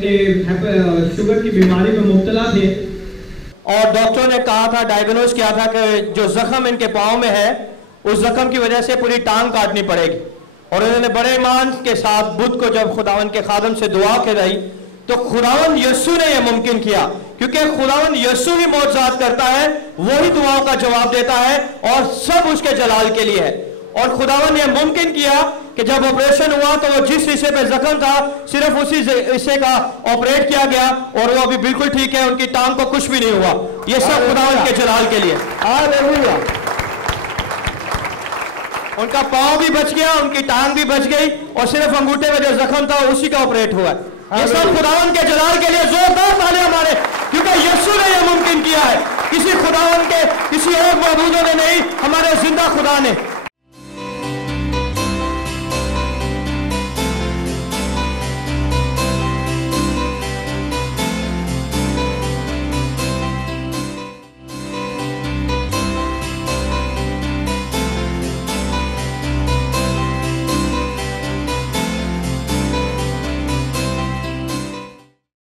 कि शुगर की बीमारी में मुब्तला थे और डॉक्टर ने कहा था, डायग्नोज किया था कि जो जख्म इनके पाँव में है उस जख्म की वजह से पूरी टांग काटनी पड़ेगी। और उन्होंने बड़े ईमान के साथ बुध को जब खुदावन के खादम से दुआ कराई तो खुदावन यस्सु ने यह मुमकिन किया, क्योंकि खुदावन यस्सु ही मौजज़ात करता है, वही दुआओं का जवाब देता है और सब उसके जलाल के लिए है। और खुदावन ने मुमकिन किया कि जब ऑपरेशन हुआ तो वो जिस हिस्से पे जख्म था सिर्फ उसी हिस्से का ऑपरेट किया गया और वो अभी बिल्कुल ठीक है, उनकी टांग को कुछ भी नहीं हुआ। ये सब खुदावन के जलाल के लिए। हालेलुया। उनका पांव भी बच गया, उनकी टांग भी बच गई और सिर्फ अंगूठे में जो जख्म था उसी का ऑपरेट हुआ। ये सब खुदावन के जलाल के लिए। जोरदार तालियां हमारे, क्योंकि यीशु ने यह मुमकिन किया है, किसी खुदावन के किसी और मौजूदों ने नहीं, हमारे जिंदा खुदा ने।